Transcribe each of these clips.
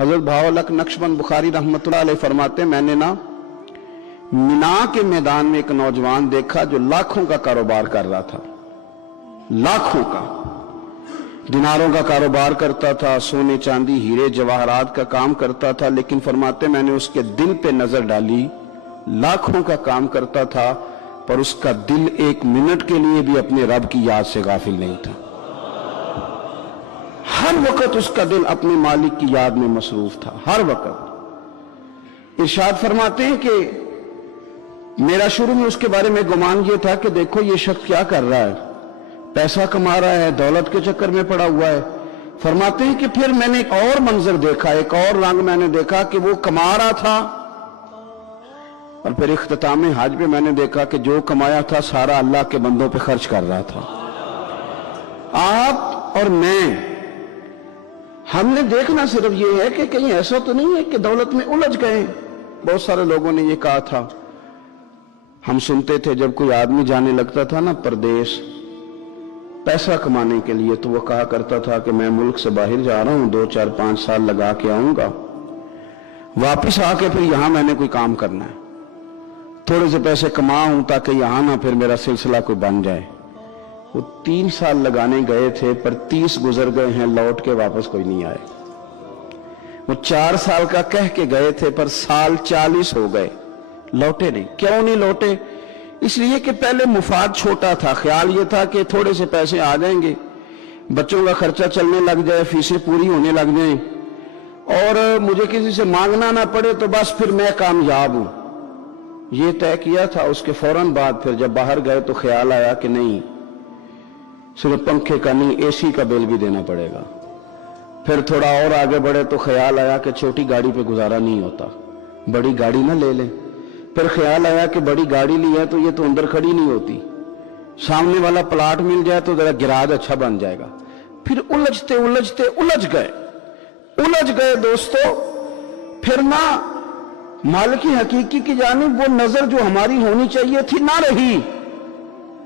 हजरत भावलक नक्शबंद बुखारी रहमतुल्लाह अलैह फरमाते, मैंने ना मिना के मैदान में एक नौजवान देखा जो लाखों का कारोबार कर रहा था, लाखों का, दिनारों का कारोबार करता था, सोने चांदी हीरे जवाहरात का काम करता था। लेकिन फरमाते मैंने उसके दिल पे नजर डाली, लाखों का काम करता था पर उसका दिल एक मिनट के लिए भी अपने रब की याद से गाफिल नहीं था। हर वक्त उसका दिल अपने मालिक की याद में मसरूफ था, हर वक्त। इरशाद फरमाते हैं कि मेरा शुरू में उसके बारे में गुमान यह था कि देखो ये शख्स क्या कर रहा है, पैसा कमा रहा है, दौलत के चक्कर में पड़ा हुआ है। फरमाते हैं कि फिर मैंने एक और मंजर देखा, एक और रंग मैंने देखा कि वो कमा रहा था और फिर इख्तिताम हज पे मैंने देखा कि जो कमाया था सारा अल्लाह के बंदों पे खर्च कर रहा था। आप और मैं, हमने देखना सिर्फ ये है कि कहीं ऐसा तो नहीं है कि दौलत में उलझ गए। बहुत सारे लोगों ने ये कहा था, हम सुनते थे जब कोई आदमी जाने लगता था ना परदेश पैसा कमाने के लिए, तो वो कहा करता था कि मैं मुल्क से बाहर जा रहा हूं, 2 4 5 साल लगा के आऊंगा, वापिस आके फिर यहां मैंने कोई काम करना है, थोड़े से पैसे कमाऊं ताकि यहां ना फिर मेरा सिलसिला कोई बन जाए। वो 3 साल लगाने गए थे पर 30 गुजर गए हैं, लौट के वापस कोई नहीं आए। वो 4 साल का कह के गए थे पर साल 40 हो गए, लौटे नहीं। क्यों नहीं लौटे? इसलिए कि पहले मुफाद छोटा था, ख्याल ये था कि थोड़े से पैसे आ जाएंगे, बच्चों का खर्चा चलने लग जाए, फीसें पूरी होने लग जाएं और मुझे किसी से मांगना ना पड़े तो बस फिर मैं कामयाब हूं। ये तय किया था। उसके फौरन बाद फिर जब बाहर गए तो ख्याल आया कि नहीं, सिर्फ पंखे का नहीं एसी का बिल भी देना पड़ेगा। फिर थोड़ा और आगे बढ़े तो ख्याल आया कि छोटी गाड़ी पे गुजारा नहीं होता, बड़ी गाड़ी ना ले लें। फिर ख्याल आया कि बड़ी गाड़ी ली है तो ये तो अंदर खड़ी नहीं होती, सामने वाला प्लाट मिल जाए तो जरा गिराज अच्छा बन जाएगा। फिर उलझते उलझते उलझ गए दोस्तों। फिर ना मालिक हकीकी की जानिब वो नजर जो हमारी होनी चाहिए थी ना रही।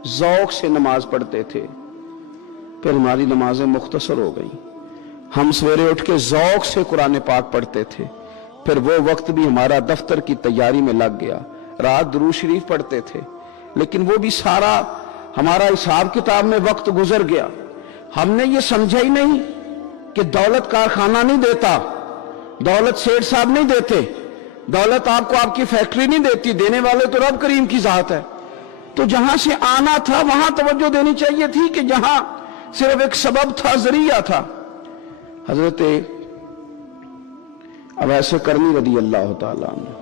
ज़ौक़ से नमाज पढ़ते थे, फिर हमारी नमाजें मुख्तसर हो गई। हम सवेरे उठ के ज़ौक़ से कुरान पाक पढ़ते थे, फिर वो वक्त भी हमारा दफ्तर की तैयारी में लग गया। रात दुरूद शरीफ पढ़ते थे, लेकिन वो भी सारा हमारा हिसाब किताब में वक्त गुजर गया। हमने ये समझा ही नहीं कि दौलत कारखाना नहीं देता, दौलत सेठ साहब नहीं देते, दौलत आपको आपकी फैक्ट्री नहीं देती, देने वाले तो रब करीम की जात है। तो जहां से आना था वहां तवज्जो देनी चाहिए थी कि जहां सिर्फ एक सबब था, जरिया था। हजरत अवैसे करनी रदी अल्लाह ताला अन्हु,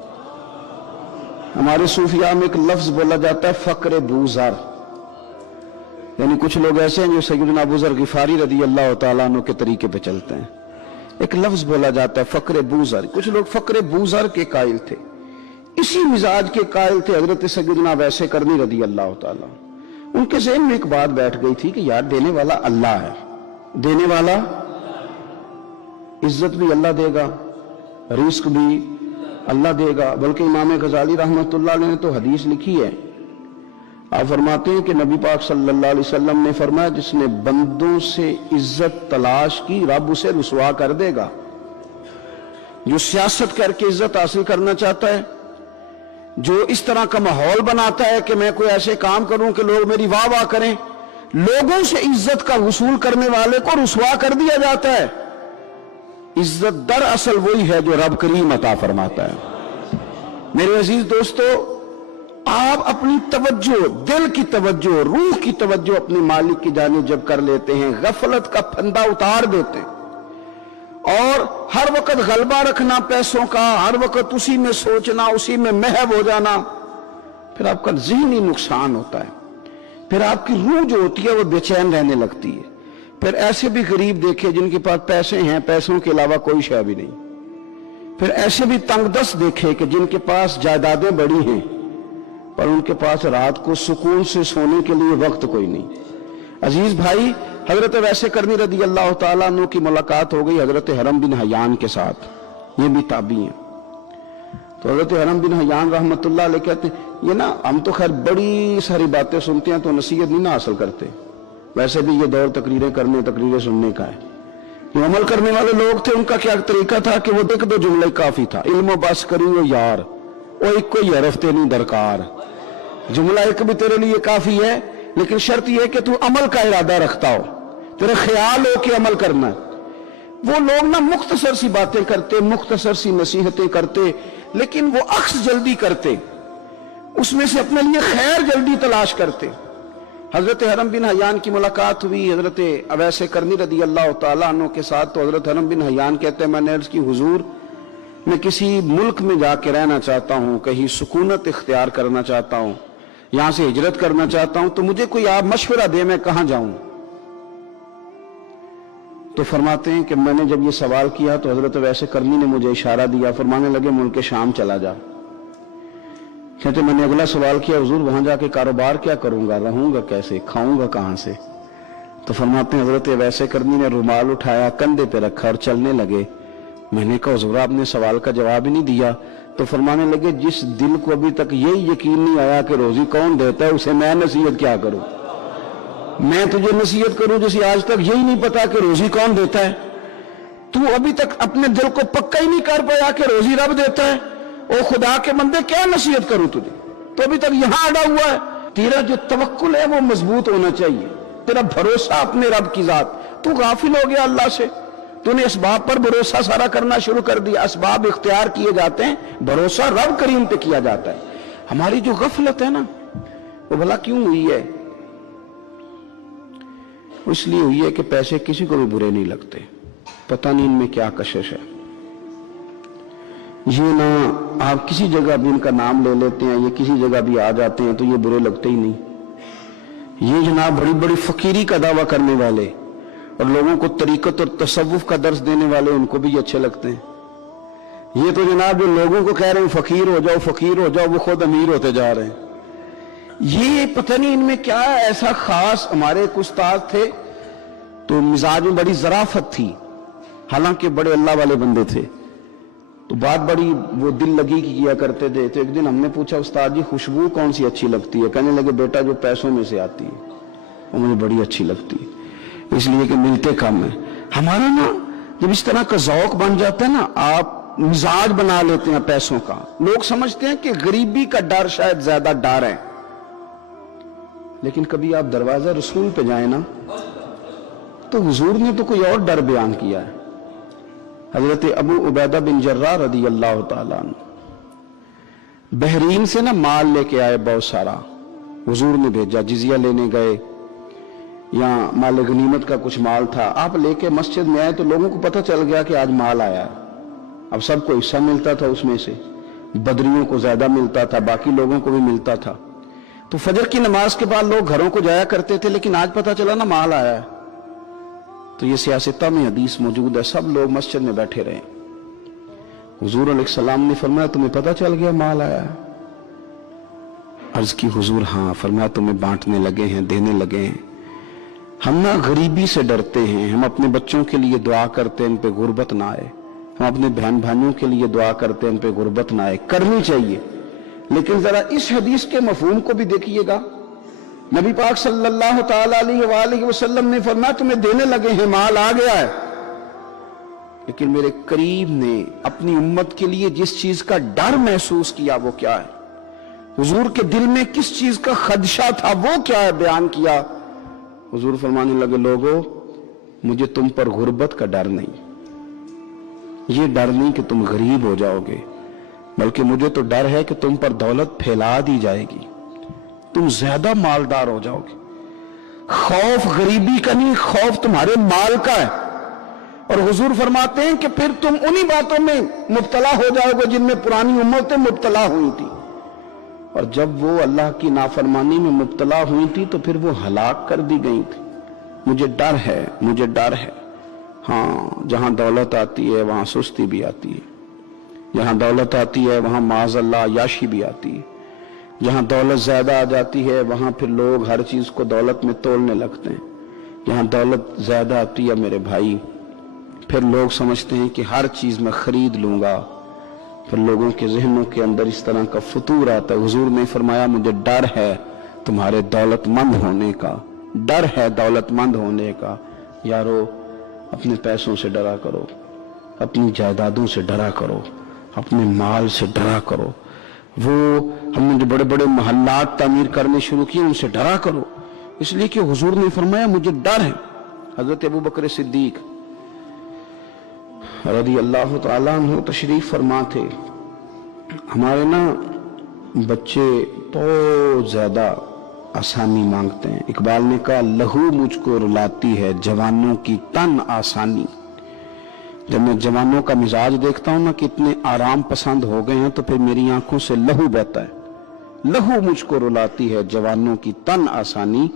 हमारे सूफिया में एक लफ्ज बोला जाता है फक्र बूज़र, यानी कुछ लोग ऐसे हैं जो सैयदना अबू ज़र गिफारी रदी अल्लाह ताला अन्हु के तरीके पे चलते हैं। एक लफ्ज बोला जाता है फक्र बूज़र। कुछ लोग फक्र बूज़र के कायल थे, इसी मिजाज के कायल थे हजरत सैयदना अवैसे करनी रदी अल्लाह ताला। उनके ज़हन में एक बात बैठ गई थी कि यार देने वाला अल्लाह है, देने वाला, इज्जत भी अल्लाह देगा, रिस्क भी अल्लाह देगा। बल्कि इमाम गजाली रहमतुल्लाह अलैह ने तो हदीस लिखी है, आप फरमाते हैं कि नबी पाक सल्लल्लाहु अलैहि वसल्लम ने फरमाया जिसने बंदों से इज्जत तलाश की रब उसे रुसवा कर देगा। जो सियासत करके इज्जत हासिल करना चाहता है, जो इस तरह का माहौल बनाता है कि मैं कोई ऐसे काम करूं कि लोग मेरी वाह वाह करें, लोगों से इज्जत का वसूल करने वाले को रुसवा कर दिया जाता है। इज्जत दरअसल वही है जो रब करीम अता फरमाता है। मेरे अजीज दोस्तों, आप अपनी तवज्जो, दिल की तवज्जो, रूह की तवज्जो अपने मालिक की जानिब जब कर लेते हैं, गफलत का फंदा उतार देते हैं और हर वक्त गलबा रखना पैसों का, हर वक्त उसी में सोचना, उसी में महव हो जाना, फिर आपका ज़हनी नुकसान होता है। फिर आपकी रूह जो होती है वो बेचैन रहने लगती है। फिर ऐसे भी गरीब देखे जिनके पास पैसे हैं, पैसों के अलावा कोई शय भी नहीं। फिर ऐसे भी तंगदस्त देखे कि जिनके पास जायदादें बड़ी हैं पर उनके पास रात को सुकून से सोने के लिए वक्त कोई नहीं। अजीज भाई, हजरत वैसे करनी रदी अल्लाह ताला अन्हु की मुलाकात हो गई हजरत हरम बिन हयान के साथ, ये भी ताबी हैं। तो हजरत हरम बिन हयान रहमतुल्लाह अलैह कहते हैं, ये ना हम तो खैर बड़ी सारी बातें सुनते हैं तो नसीहत नहीं ना हासिल करते, वैसे भी ये दौर तकरीरें करने, तकरीरें सुनने का है, جو عمل کرنے والے لوگ تھے ان کا کیا طریقہ تھا کہ وہ دیکھ دو جملہ کافی تھا، علم و بس کری وہ یار وہ ایک کوئی حرف تے نہیں درکار، جملہ ایک بھی تیرے لیے کافی ہے، لیکن شرط یہ کہ تو عمل کا ارادہ رکھتا ہو، تیرے خیال ہو کہ عمل کرنا ہے۔ وہ لوگ نا مختصر سی باتیں کرتے، مختصر سی نصیحتیں کرتے، لیکن وہ عکس جلدی کرتے، اس میں سے اپنے لیے خیر جلدی تلاش کرتے۔ حضرت حرم بن حیان کی ملاقات ہوئی حضرت اویس کرنی رضی اللہ تعالیٰ عنہ کے ساتھ، تو حضرت حرم بن حیان کہتے ہیں میں نے عرض کی حضور میں کسی ملک میں جا کے رہنا چاہتا ہوں، کہیں سکونت اختیار کرنا چاہتا ہوں، یہاں سے ہجرت کرنا چاہتا ہوں، تو مجھے کوئی آپ مشورہ دے میں کہاں جاؤں؟ تو فرماتے ہیں کہ میں نے جب یہ سوال کیا تو حضرت اویس کرنی نے مجھے اشارہ دیا، فرمانے لگے ملک شام چلا جا۔ کہتے میں نے اگلا سوال کیا حضور وہاں جا کے کاروبار کیا کروں گا، رہوں گا کیسے، کھاؤں گا کہاں سے؟ تو فرماتے ہیں حضرت اویس کرنی نے رومال اٹھایا، کندھے پہ رکھا اور چلنے لگے۔ میں نے کہا حضور آپ نے سوال کا جواب ہی نہیں دیا۔ تو فرمانے لگے جس دل کو ابھی تک یہی یقین نہیں آیا کہ روزی کون دیتا ہے اسے میں نصیحت کیا کروں؟ میں تجھے نصیحت کروں جسے آج تک یہی نہیں پتا کہ روزی کون دیتا ہے؟ تو ابھی تک اپنے دل کو پکا ہی نہیں کر پایا کہ روزی رب دیتا ہے؟ او خدا کے بندے کیا نصیحت کروں تجھے؟ تو ابھی تک یہاں اڑا ہوا ہے۔ تیرا جو توکل ہے وہ مضبوط ہونا چاہیے، تیرا بھروسہ اپنے رب کی ذات۔ تو غافل ہو گیا اللہ سے، تو نے اسباب پر بھروسہ سارا کرنا شروع کر دیا۔ اسباب اختیار کیے جاتے ہیں، بھروسہ رب کریم پہ کیا جاتا ہے۔ ہماری جو غفلت ہے نا وہ بھلا کیوں ہوئی ہے؟ اس لیے ہوئی ہے کہ پیسے کسی کو بھی برے نہیں لگتے، پتہ نہیں ان میں کیا کشش ہے۔ یہ نہ آپ کسی جگہ بھی ان کا نام لے لیتے ہیں، یہ کسی جگہ بھی آ جاتے ہیں تو یہ برے لگتے ہی نہیں۔ یہ جناب بڑی بڑی فقیری کا دعویٰ کرنے والے اور لوگوں کو طریقت اور تصوف کا درس دینے والے ان کو بھی اچھے لگتے ہیں۔ یہ تو جناب جو لوگوں کو کہہ رہے ہیں فقیر ہو جاؤ فقیر ہو جاؤ، وہ خود امیر ہوتے جا رہے ہیں۔ یہ پتہ نہیں ان میں کیا ایسا خاص۔ ہمارے ایک استاد تھے تو مزاج میں بڑی ظرافت تھی، حالانکہ بڑے اللہ والے بندے تھے، تو بات بڑی وہ دل لگی کیا کرتے تھے۔ تو ایک دن ہم نے پوچھا استاد جی خوشبو کون سی اچھی لگتی ہے؟ کہنے لگے بیٹا جو پیسوں میں سے آتی ہے وہ مجھے بڑی اچھی لگتی ہے، اس لیے کہ ملتے کم ہیں۔ ہمارا نا جب اس طرح کا ذوق بن جاتا ہے نا، آپ مزاج بنا لیتے ہیں پیسوں کا۔ لوگ سمجھتے ہیں کہ غریبی کا ڈر شاید زیادہ ڈر ہے، لیکن کبھی آپ دروازہ رسول پہ جائیں نا تو حضور نے تو کوئی اور ڈر بیان کیا ہے۔ حضرت ابو عبیدہ بن جراح رضی اللہ تعالیٰ عنہ بحرین سے نا مال لے کے آئے بہت سارا، حضور نے بھیجا، جزیہ لینے گئے یا مال غنیمت کا کچھ مال تھا، آپ لے کے مسجد میں آئے تو لوگوں کو پتہ چل گیا کہ آج مال آیا ہے۔ اب سب کو حصہ ملتا تھا، اس میں سے بدریوں کو زیادہ ملتا تھا، باقی لوگوں کو بھی ملتا تھا۔ تو فجر کی نماز کے بعد لوگ گھروں کو جایا کرتے تھے، لیکن آج پتہ چلا نا مال آیا ہے۔ تو یہ سیاستہ میں حدیث موجود ہے، سب لوگ مسجد میں بیٹھے رہے۔ حضور علیہ السلام نے فرمایا تمہیں پتہ چل گیا مال آیا ہے؟ عرض کی حضور ہاں۔ فرمایا تمہیں بانٹنے لگے ہیں، دینے لگے ہیں۔ ہم نا غریبی سے ڈرتے ہیں، ہم اپنے بچوں کے لیے دعا کرتے ہیں ان پہ غربت نہ آئے، ہم اپنے بہن بھائیوں کے لیے دعا کرتے ہیں ان پہ غربت نہ آئے، کرنی چاہیے۔ لیکن ذرا اس حدیث کے مفہوم کو بھی دیکھیے گا۔ نبی پاک صلی اللہ تعالی علیہ وآلہ وسلم نے فرمایا تمہیں دینے لگے ہیں، مال آ گیا ہے، لیکن میرے قریب نے اپنی امت کے لیے جس چیز کا ڈر محسوس کیا وہ کیا ہے؟ حضور کے دل میں کس چیز کا خدشہ تھا وہ کیا ہے؟ بیان کیا۔ حضور فرمانے لگے لوگو مجھے تم پر غربت کا ڈر نہیں، یہ ڈر نہیں کہ تم غریب ہو جاؤ گے، بلکہ مجھے تو ڈر ہے کہ تم پر دولت پھیلا دی جائے گی، تم زیادہ مالدار ہو جاؤ گے۔ خوف غریبی کا نہیں، خوف تمہارے مال کا ہے۔ اور حضور فرماتے ہیں کہ پھر تم انہی باتوں میں مبتلا ہو جاؤ گے جن میں پرانی امتیں مبتلا ہوئی تھی، اور جب وہ اللہ کی نافرمانی میں مبتلا ہوئی تھی تو پھر وہ ہلاک کر دی گئی تھی۔ مجھے ڈر ہے، مجھے ڈر ہے۔ ہاں جہاں دولت آتی ہے وہاں سستی بھی آتی ہے، جہاں دولت آتی ہے وہاں معاذ اللہ عیاشی بھی آتی ہے، جہاں دولت زیادہ آ جاتی ہے وہاں پھر لوگ ہر چیز کو دولت میں تولنے لگتے ہیں۔ جہاں دولت زیادہ آتی ہے میرے بھائی پھر لوگ سمجھتے ہیں کہ ہر چیز میں خرید لوں گا، پھر لوگوں کے ذہنوں کے اندر اس طرح کا فطور آتا ہے۔ حضور نے فرمایا مجھے ڈر ہے تمہارے دولت مند ہونے کا، ڈر ہے دولت مند ہونے کا۔ یارو अपने पैसों से डरा करो, अपनी जायदादों से डरा करो, अपने माल से डरा करो। वो हमने जो बड़े बड़े महल्लात तामीर करने शुरू किए उनसे डरा करो, इसलिए कि हुजूर ने फरमाया मुझे डर है। हजरत अबू बकर सिद्दीक रज़ी अल्लाह तआला अन्हु तशरीफ फरमा थे। हमारे ना बच्चे बहुत ज्यादा आसानी मांगते हैं। इकबाल ने कहा लहू मुझको रुलाती है जवानों की तन आसानी। जब मैं जवानों का मिजाज देखता हूं ना कितने आराम पसंद हो गए हैं तो फिर मेरी आंखों से लहू बहता है। लहू मुझको रुलाती है जवानों की तन आसानी।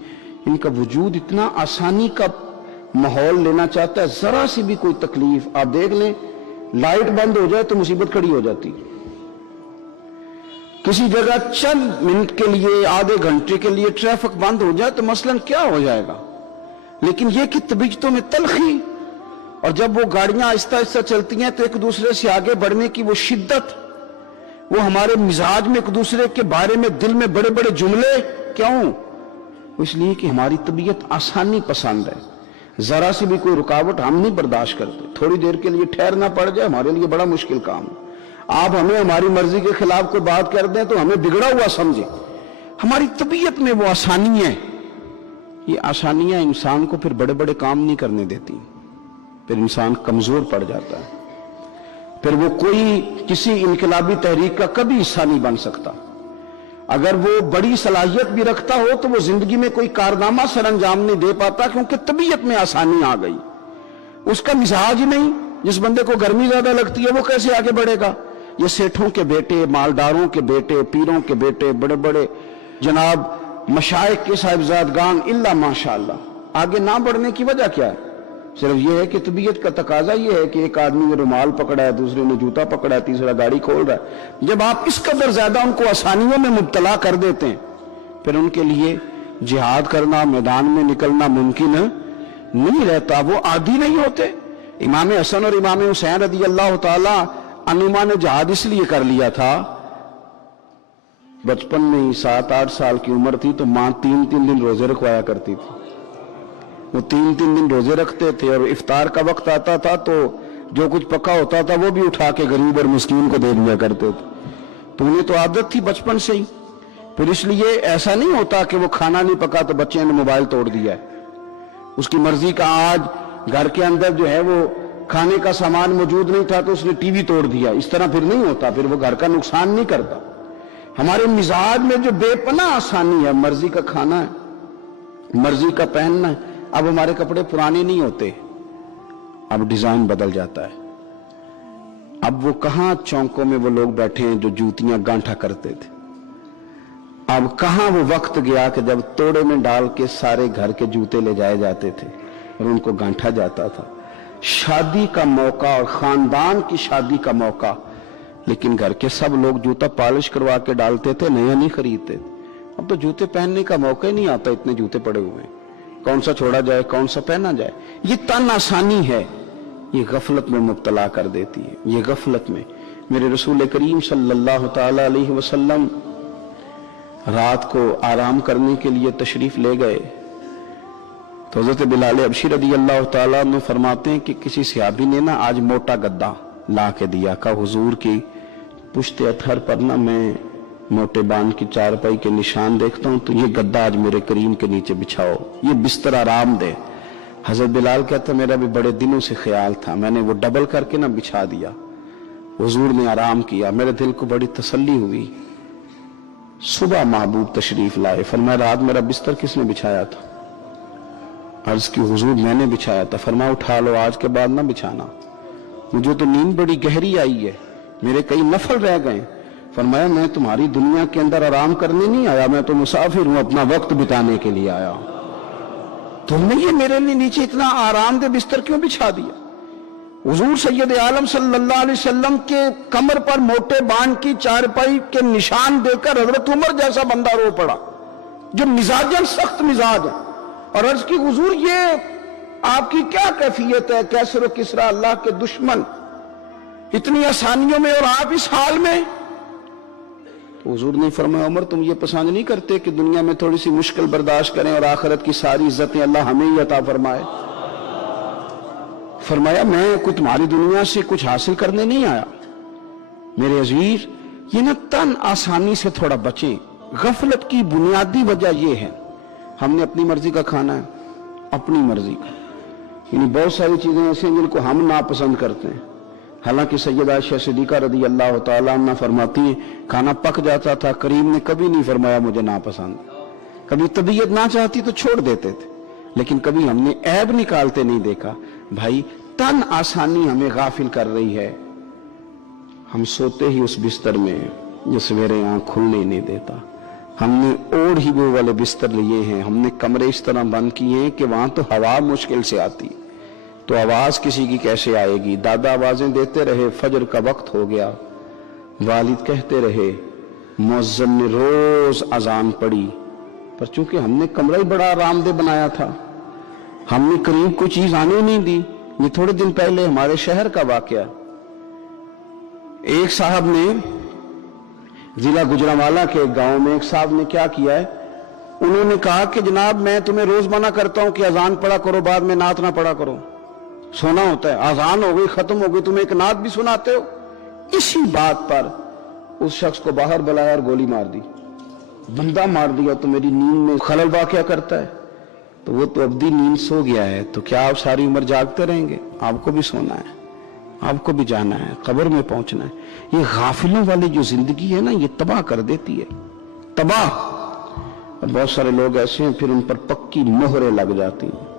इनका वजूद इतना आसानी का माहौल लेना चाहता है, जरा सी भी कोई तकलीफ आप देख लें, लाइट बंद हो जाए तो मुसीबत खड़ी हो जाती। किसी जगह चंद मिनट के लिए आधे घंटे के लिए ट्रैफिक बंद हो जाए तो मसलन क्या हो जाएगा, लेकिन यह कि तबीयतों में तलखी, और जब वो गाड़ियां आहिस्ता आहिस्ता चलती हैं तो एक दूसरे से आगे बढ़ने की वो शिद्दत, वो हमारे मिजाज में एक दूसरे के बारे में दिल में बड़े बड़े जुमले, क्यों? इसलिए कि हमारी तबीयत आसानी पसंद है। जरा सी भी कोई रुकावट हम नहीं बर्दाश्त करते। थोड़ी देर के लिए ठहरना पड़ जाए हमारे लिए बड़ा मुश्किल काम है। आप हमें हमारी मर्जी के खिलाफ कोई बात कर दें तो हमें बिगड़ा हुआ समझे। हमारी तबीयत में वो आसानी है। ये आसानियां इंसान को फिर बड़े बड़े काम नहीं करने देती, फिर इंसान कमजोर पड़ जाता है, फिर वो कोई किसी इनकलाबी तहरीक का कभी हिस्सा नहीं बन सकता। अगर वो बड़ी सलाहियत भी रखता हो तो वो जिंदगी में कोई कारनामा सर अंजाम नहीं दे पाता, क्योंकि तबीयत में आसानी आ गई, उसका मिजाज ही नहीं। जिस बंदे को गर्मी ज्यादा लगती है वो कैसे आगे बढ़ेगा? ये सेठों के बेटे, मालदारों के बेटे, पीरों के बेटे, बड़े बड़े जनाब मशाइख के साहिबजादगान इल्ला माशाअल्लाह, आगे ना बढ़ने की वजह क्या है? सिर्फ यह है कि तबीयत का तकाजा यह है कि एक आदमी ने रुमाल पकड़ा है, दूसरे ने जूता पकड़ा है, तीसरा गाड़ी खोल रहा है। जब आप इस कदर ज्यादा उनको आसानियों में मुब्तला कर देते हैं, फिर उनके लिए जिहाद करना, मैदान में निकलना मुमकिन नहीं रहता। वो आदी नहीं होते। इमाम हसन और इमाम हुसैन रज़ी अल्लाह ताला अन्हुमा ने जिहाद इसलिए कर लिया था, बचपन में ही 7-8 साल की उम्र थी तो मां 3-3 दिन रोजे रखवाया करती थी। वो 3-3 दिन रोजे रखते थे और इफ्तार का वक्त आता था तो जो कुछ पका होता था वो भी उठा के गरीब और मिस्कीन को दे दिया करते थे। तो उन्हें तो आदत थी बचपन से ही। फिर इसलिए ऐसा नहीं होता कि वो खाना नहीं पका तो बच्चे ने मोबाइल तोड़ दिया है, उसकी मर्जी का। आज घर के अंदर जो है वो खाने का सामान मौजूद नहीं था तो उसने टीवी तोड़ दिया, इस तरह फिर नहीं होता, फिर वो घर का नुकसान नहीं करता। हमारे मिजाज में जो बेपनाह आसानी है, मर्जी का खाना है, मर्जी का पहनना है। अब हमारे कपड़े पुराने नहीं होते, अब डिजाइन बदल जाता है। अब वो कहां चौकों में वो लोग बैठे हैं जो जूतियां गांठा करते थे। अब कहां वो वक्त गया कि जब तोड़े में डाल के सारे घर के जूते ले जाए जाते थे और उनको गांठा जाता था। शादी का मौका और खानदान की शादी का मौका, लेकिन घर के सब लोग जूता पॉलिश करवा के डालते थे, नया नहीं खरीदते। अब तो जूते पहनने का मौका ही नहीं आता, इतने जूते पड़े हुए हैं, कौन सा छोड़ा जाए, कौन सा पहना जाए। ये तन आसानी है, ये गफलत में मुब्तला कर देती है। ये गफलत में मेरे रसूल करीम सल्लल्लाहु तआला अलैहि वसल्लम रात को आराम करने के लिए तशरीफ ले गए तो हज़रत बिलाल हबशी रज़ी अल्लाह तआला अन्हु फरमाते हैं कि किसी सहाबी ने ना आज मोटा गद्दा ला के दिया। कहा हुजूर की पुश्ते अतहर पर ना मैं मोटे बान की चारपाई के निशान देखता हूं, तो ये गद्दा आज मेरे करीम के नीचे बिछाओ, ये बिस्तर आराम दे। हजरत बिलाल कहते मेरा भी बड़े दिनों से ख्याल था, मैंने वो डबल करके ना बिछा दिया, हुजूर ने आराम किया, मेरे दिल को बड़ी तसल्ली हुई। सुबह महबूब तशरीफ लाए, फरमाया रात मेरा बिस्तर किसने बिछाया था? अर्ज की हुजूर मैंने बिछाया था। फरमाया उठा लो, आज के बाद ना बिछाना, मुझे तो नींद बड़ी गहरी आई है, मेरे कई नफल रह गए। फरमाया मैं तुम्हारी दुनिया के अंदर आराम करने नहीं आया, मैं तो मुसाफिर हूं, अपना वक्त बिताने के लिए आया। तुमने ये मेरे लिए नीचे इतना आरामदेह बिस्तर क्यों बिछा दिया? हुजूर सैयद आलम सल्लल्लाहु अलैहि वसल्लम के कमर पर मोटे बान की चारपाई के निशान देकर हजरत उमर जैसा बंदा रो पड़ा जो मिजाजन सख्त मिजाज है, और अर्ज की हुजूर ये आपकी क्या कैफियत है? कैसर व किसरा अल्लाह के दुश्मन इतनी आसानियों में और आप इस हाल में। तो हुजूर ने फरमाया उमर तुम ये पसंद नहीं करते कि दुनिया में थोड़ी सी मुश्किल बर्दाश्त करें और आखिरत की सारी इज्जतें अल्लाह हमें ही अता फरमाए? फरमाया मैं कोई तुम्हारी दुनिया से कुछ हासिल करने नहीं आया। मेरे अजीज, ये ना तन आसानी से थोड़ा बचे। गफलत की बुनियादी वजह ये है, हमने अपनी मर्जी का खाना है, अपनी मर्जी का। यानी बहुत सारी चीजें ऐसी हैं जिनको हम नापसंद करते हैं। हालांकि सैयदा आयशा सिद्दीका रदी अल्लाह तआला अन्हा फरमाती हैं, खाना पक जाता था, करीम ने कभी नहीं फरमाया मुझे नापसंद। कभी तबीयत ना चाहती तो छोड़ देते थे, लेकिन कभी हमने ऐब निकालते नहीं देखा। भाई, तन आसानी हमें गाफिल कर रही है। हम सोते ही उस बिस्तर में जो सवेरे आंख खुलने नहीं देता। हमने ओढ़ ही वो वाले बिस्तर लिए हैं, हमने कमरे इस तरह बंद किए हैं कि वहां तो हवा मुश्किल से आती, तो आवाज किसी की कैसे आएगी। दादा आवाजें देते रहे, फजर का वक्त हो गया, वालिद कहते रहे, मुअज्जिन ने रोज अजान पढ़ी, पर चूंकि हमने कमरा ही बड़ा आरामदेह बनाया था, हमने करीब कोई चीज आने नहीं दी। ये थोड़े दिन पहले हमारे शहर का वाकया, एक साहब ने जिला गुजरांवाला के एक गांव में एक साहब ने क्या किया है, उन्होंने कहा कि जनाब मैं तुम्हें रोज मना करता हूं कि अजान पढ़ा करो, बाद में नात ना पढ़ा करो, सोना होता है। अजान हो गई, खत्म हो गई, तुम्हें एक नात भी सुनाते हो। इसी बात पर उस शख्स को बाहर बुलाया और गोली मार दी, बंदा मार दिया। तो मेरी नींद में खलल वाक़या करता है, तो वो तो अब्दी नींद सो गया है, तो क्या आप सारी उम्र जागते रहेंगे? आपको भी सोना है, आपको भी जाना है, कब्र में पहुंचना है। ये गाफिलों वाली जो जिंदगी है ना, ये तबाह कर देती है, तबाह। और बहुत सारे लोग ऐसे हैं, फिर उन पर पक्की मोहरें लग जाती हैं।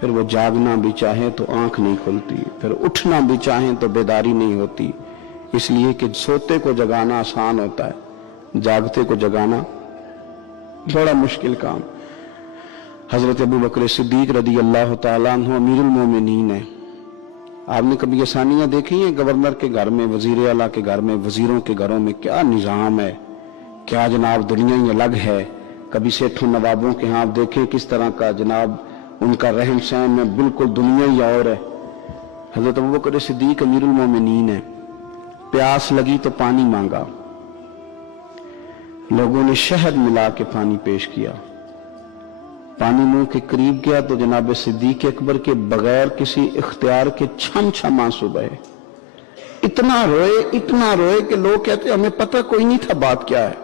फिर वो जागना भी चाहे तो आंख नहीं खुलती, फिर उठना भी चाहे तो बेदारी नहीं होती। इसलिए कि सोते को जगाना आसान होता है, जागते को जगाना बड़ा मुश्किल काम। हजरत अबू बकर सिद्दीक रदी अल्लाह तआला अन्हु अमीरुल मोमिनीन है। आपने कभी आसानियां देखी हैं? गवर्नर के घर में, वजीर आला के घर में, वजीरों के घरों में क्या निजाम है, क्या जनाब दुनिया ही अलग है। कभी सेठों नवाबों के यहाँ आप देखें किस तरह का जनाब उनका रहन सहन में, बिल्कुल दुनिया ही और है। हजरत अबू बकर सिद्दीक अमीरुल मोमिनीन है। प्यास लगी तो पानी मांगा, लोगों ने शहद मिला के पानी पेश किया। पानी मुंह के करीब गया तो जनाब सिद्दीक अकबर के बगैर किसी इख्तियार के छम छम आंसू बहे। इतना रोए कि लोग कहते हमें पता कोई नहीं था बात क्या है,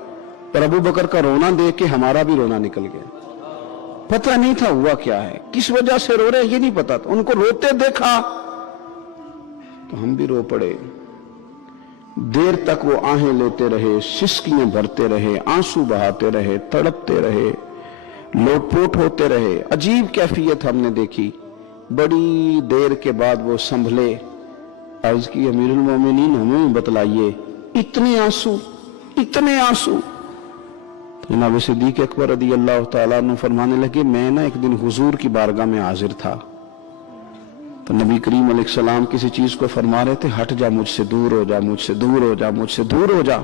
पर अबू बकर का रोना देख के हमारा भी रोना निकल गया। पता नहीं था हुआ क्या है, किस वजह से रो रहे ये नहीं पता था। उनको रोते देखा तो हम भी रो पड़े। देर तक वो आहें लेते रहे, सिसकियां भरते रहे, आंसू बहाते रहे, तड़पते रहे, लोटपोट होते रहे। अजीब कैफियत हमने देखी। बड़ी देर के बाद वो संभले, अर्ज की अमीरुल मोमिनीन हमें बतलाइए, इतने आंसू, इतने आंसू। तो जनाब सिद्दीक अकबर रदी अल्लाह तआला अन्हु फरमाने लगे, मैं ना एक हुजूर की बारगाह में हाजिर था, तो नबी करीम अलैहिस्सलाम किसी चीज को फरमा रहे थे, हट जा, मुझसे दूर हो जा, मुझसे दूर हो जा, मुझसे दूर हो जा।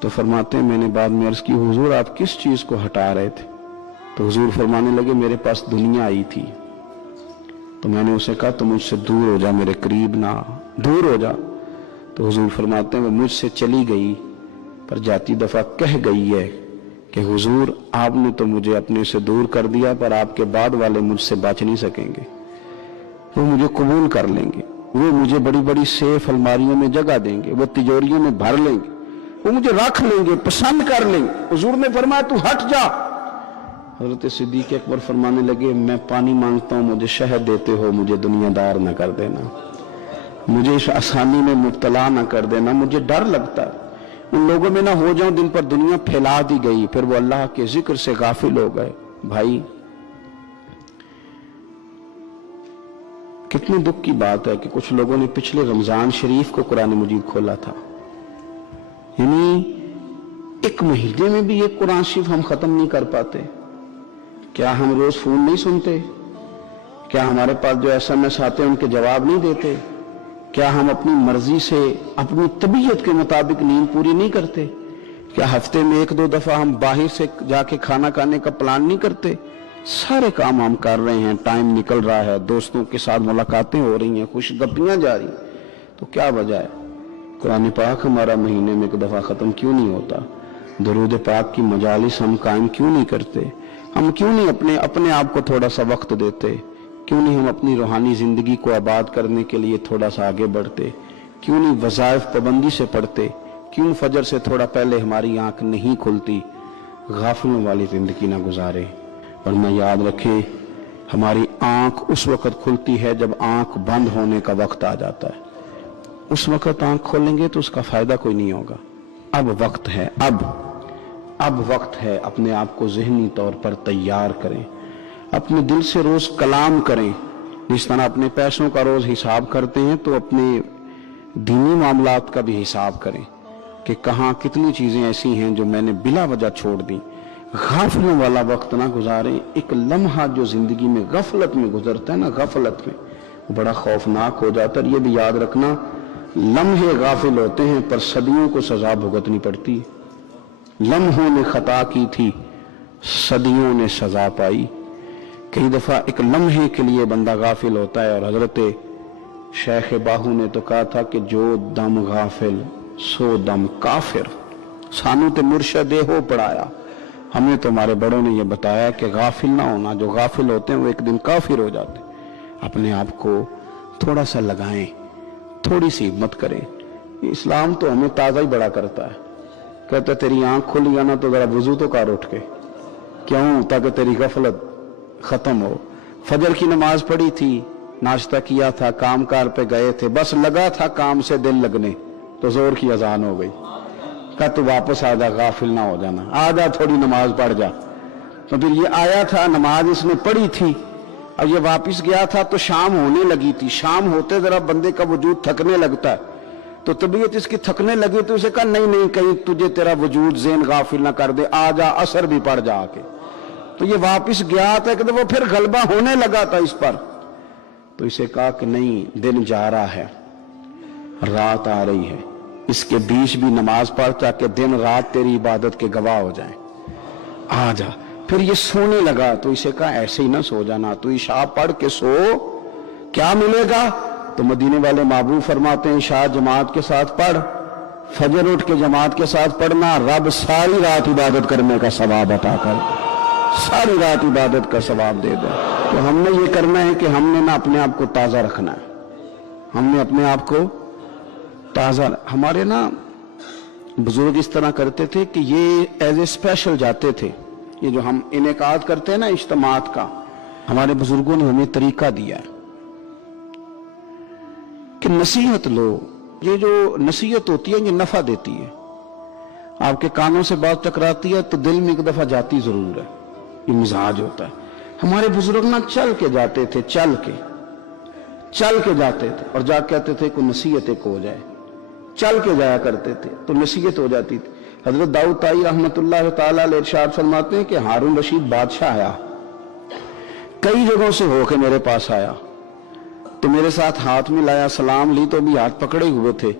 तो फरमाते हैं मैंने बाद में अर्ज की, हुजूर आप किस चीज को हटा रहे थे? तो हुजूर फरमाने लगे, मेरे पास दुनिया आई थी। तो मैंने उसे कहा तो मुझसे दूर हो जा, मेरे करीब ना, दूर हो जा। तो हुजूर फरमाते हैं वो मुझसे चली गई, पर जाती दफा कह गई है कि हुजूर आपने तो मुझे अपने से दूर कर दिया, पर आपके बाद वाले मुझसे बच नहीं सकेंगे, वो मुझे कबूल कर लेंगे, वो मुझे बड़ी बड़ी सेफ अलमारियों में जगह देंगे, वो तिजोरियों में भर लेंगे, वो मुझे रख लेंगे, पसंद कर लेंगे। हुजूर ने फरमाया तू हट जा। हजरत सिद्दीक अकबर फरमाने लगे, मैं पानी मांगता हूं, मुझे शहद देते हो, मुझे दुनियादार न कर देना, मुझे इस आसानी में मुब्तला न कर देना, मुझे डर लगता है उन लोगों में ना हो जाऊं जिन पर दुनिया फैला दी गई, फिर वो अल्लाह के जिक्र से गाफिल हो गए। भाई कितने दुख की बात है कि कुछ लोगों ने पिछले रमजान शरीफ को कुरान मजीद खोला था, यानी एक महीने में भी एक कुरान शरीफ हम खत्म नहीं कर पाते। क्या हम रोज फोन नहीं सुनते? क्या हमारे पास जो SMS आते हैं उनके जवाब नहीं देते? क्या हम अपनी मर्जी से अपनी तबीयत के मुताबिक नींद पूरी नहीं करते? क्या हफ्ते में 1-2 दफा हम बाहर से जाके खाना खाने का प्लान नहीं करते? सारे काम हम कर रहे हैं, टाइम निकल रहा है, दोस्तों के साथ मुलाकातें हो रही हैं, खुशगपियां जा रही, तो क्या वजह है? कुरान पाक हमारा महीने में 1 दफा खत्म क्यों नहीं होता? दरूद पाक की मजालिस हम कायम क्यों नहीं करते? हम क्यों नहीं अपने आप को थोड़ा सा वक्त देते क्यों नहीं हम अपनी रूहानी ज़िंदगी को आबाद करने के लिए थोड़ा सा आगे बढ़ते, क्यों नहीं वज़ाइफ पाबंदी से पढ़ते, क्यों फजर से थोड़ा पहले हमारी आंख नहीं खुलती, गाफिलों वाली ज़िंदगी ना गुजारे। वरना याद रखें, हमारी आंख उस वक्त खुलती है जब आंख बंद होने का वक्त आ जाता है। उस वक्त आंख खोलेंगे तो उसका फायदा कोई नहीं होगा। अब वक्त है, अब वक्त है, अपने आप को ज़हनी तौर पर तैयार करें, अपने दिल से रोज कलाम करें। जिस तरह अपने पैसों का रोज हिसाब करते हैं तो अपने दीनी मामलात का भी हिसाब करें कि कहाँ कितनी चीजें ऐसी हैं जो मैंने बिला वजह छोड़ दी। गाफिलों वाला वक्त ना गुजारें। एक लम्हा जो जिंदगी में गफलत में गुजरता है ना, गफलत में, बड़ा खौफनाक हो जाता है। ये भी याद रखना, लम्हे गाफिल होते हैं पर सदियों को सजा भुगतनी पड़ती है। लम्हों ने खता की थी, सदियों ने सजा पाई। कई दफा एक लम्हे के लिए बंदा गाफिल होता है। और हजरत शेख बाहू ने तो कहा था कि जो दम गाफिल सो दम काफिर। सानू तो मुर्शद हो पढ़ाया, हमें तो हमारे बड़ों ने यह बताया कि गाफिल ना होना। जो गाफिल होते हैं वो एक दिन काफिर हो जाते। अपने आप को थोड़ा सा लगाएं, थोड़ी सी हिम्मत करें। इस्लाम तो हमें ताज़ा ही बड़ा करता है। कहता तेरी आंख खुल गया ना तो जरा वजू तो कर उठ के, क्यों? ताकि तेरी गफलत खत्म हो। फजर की नमाज पढ़ी थी, नाश्ता किया था, काम कार पे गए थे, बस लगा था काम से दिल लगने तो जोर की अजान हो गई। कहा तू वापस आ जा, गाफिल ना हो जाना, आ जा थोड़ी नमाज पढ़ जा। तो फिर ये आया था, नमाज इसने पढ़ी थी, अब ये वापस गया था तो शाम होने लगी थी। शाम होते जरा बंदे का वजूद थकने लगता है, तो तबीयत इसकी थकने लगी तो उसे कहा नहीं नहीं, कहीं तुझे तेरा वजूद ज़ेन गाफिल ना कर दे, आ जा असर भी पढ़ जा आके। तो ये वापस गया था कि वो फिर गलबा होने लगा था इस पर। तो इसे कहा कि नहीं, दिन जा रहा है, रात आ रही है, इसके बीच भी नमाज पढ़ ताकि दिन रात तेरी इबादत के गवाह हो जाए, आ जा। फिर ये सोने लगा तो इसे कहा ऐसे ही ना सो जाना, तू इशा पढ़ के सो, क्या मिलेगा? तो मदीने वाले महबूब फरमाते हैं इशा जमात के साथ पढ़, फजर उठ के जमात के साथ पढ़ना, रब सारी रात इबादत करने का सवाब अता कर, सारी रात इबादत का सवाब दे दे। तो हमने ये करना है कि हमने ना अपने आप को ताज़ा रखना है, हमने अपने आप को ताज़ा। हमारे ना बुजुर्ग इस तरह करते थे कि ये एज ए स्पेशल जाते थे। ये जो हम इनेकाद करते हैं ना इज्तिमात का, हमारे बुजुर्गों ने हमें तरीका दिया है कि नसीहत लो। ये जो नसीहत होती है ये नफा देती है। आपके कानों से बात टकराती है तो दिल में एक दफा जाती जरूर है, ये मिजाज होता है। हमारे बुजुर्ग ना चल के जाते थे, चल के जाते थे और जा कहते थे कोई नसीहत एक हो जाए। चल के जाया करते थे तो नसीहत हो जाती थी। हजरत दाऊद ताई रहमतुल्लाह ताला अलैह इरशाद फरमाते हैं कि हारून रशीद बादशाह आया, कई जगहों से होके मेरे पास आया, तो मेरे साथ हाथ मिलाया, सलाम ली तो भी हाथ पकड़े हुए थे।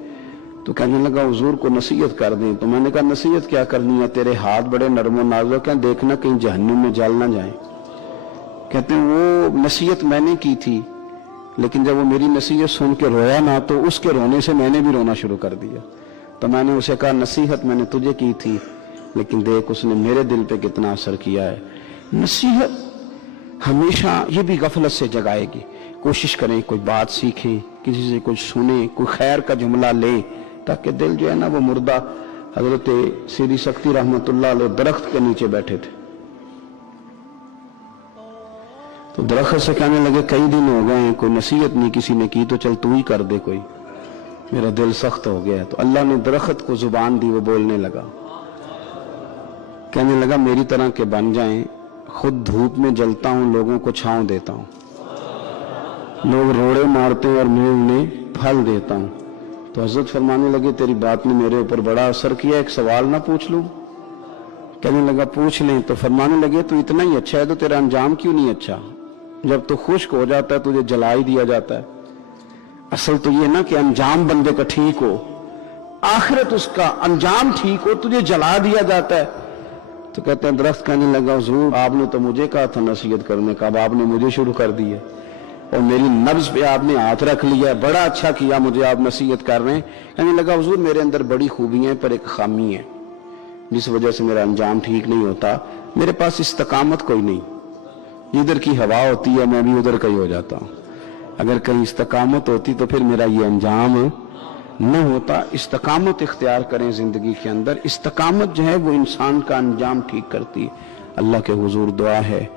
तो कहने लगा हुजूर को नसीहत कर दें। तो मैंने कहा नसीहत क्या करनी है, तेरे हाथ बड़े नरम नाजुक हैं, देखना कहीं जहन्नुम में जल ना जाए। कहते हैं वो नसीहत मैंने की थी, लेकिन जब वो मेरी नसीहत सुन के रोया ना तो उसके रोने से मैंने भी रोना शुरू कर दिया। तो मैंने उसे कहा नसीहत मैंने तुझे की थी, लेकिन देख उसने मेरे दिल पे कितना असर किया है। नसीहत हमेशा ये भी गफलत से जगाएगी। कोशिश करें कोई बात सीखें, किसी से कुछ सुने, कोई खैर का जुमला लें, ताकि दिल जो है ना वो मुर्दा। हजरत सीरी सख्ती रहमतुल्लाह अलैह दरख्त के नीचे बैठे थे, तो दरख्त से कहने लगे कई दिन हो गए हैं कोई नसीहत नहीं किसी ने की, तो चल तू ही कर दे कोई, मेरा दिल सख्त हो गया। तो अल्लाह ने दरख्त को जुबान दी, वो बोलने लगा, कहने लगा मेरी तरह के बन जाएं, खुद धूप में जलता हूं, लोगों को छांव देता हूं, लोग रोड़े मारते हैं और मैं उन्हें फल देता हूं। तो हजरत फरमाने लगे तेरी बात ने मेरे ऊपर बड़ा असर किया, एक सवाल ना पूछ लूं? कहने लगा पूछ लें। तो फरमाने लगे तो इतना ही अच्छा है तो तेरा अंजाम क्यों नहीं अच्छा? जब तो खुश्क हो जाता है तुझे जला ही दिया जाता है। असल तो ये ना कि अंजाम बंदे का ठीक हो, आखिरत उसका अंजाम ठीक हो, तुझे जला दिया जाता है। तो कहते हैं दरख्त कहने लगा हुजूर आपने तो मुझे कहा था नसीहत करने का, अब आपने मुझे शुरू कर दी है और मेरी नब्ज पे आपने हाथ रख लिया, बड़ा अच्छा किया मुझे आप नसीहत कर रहे हैं। कहने लगा हुजूर मेरे अंदर बड़ी खूबियां हैं पर एक खामी है जिस वजह से मेरा अंजाम ठीक नहीं होता, मेरे पास इस्तकामत कोई नहीं, जिधर की हवा होती है मैं भी उधर का ही हो जाता हूं। अगर कहीं इस्तकामत होती तो फिर मेरा ये अंजाम न होता। इस्तकामत इख्तियार करें जिंदगी के अंदर। इस्तकामत जो है वो इंसान का अंजाम ठीक करती है। अल्लाह के हुजूर दुआ है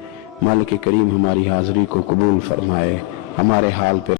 मालिक करीम हमारी हाजिरी को कबूल फरमाए, हमारे हाल पे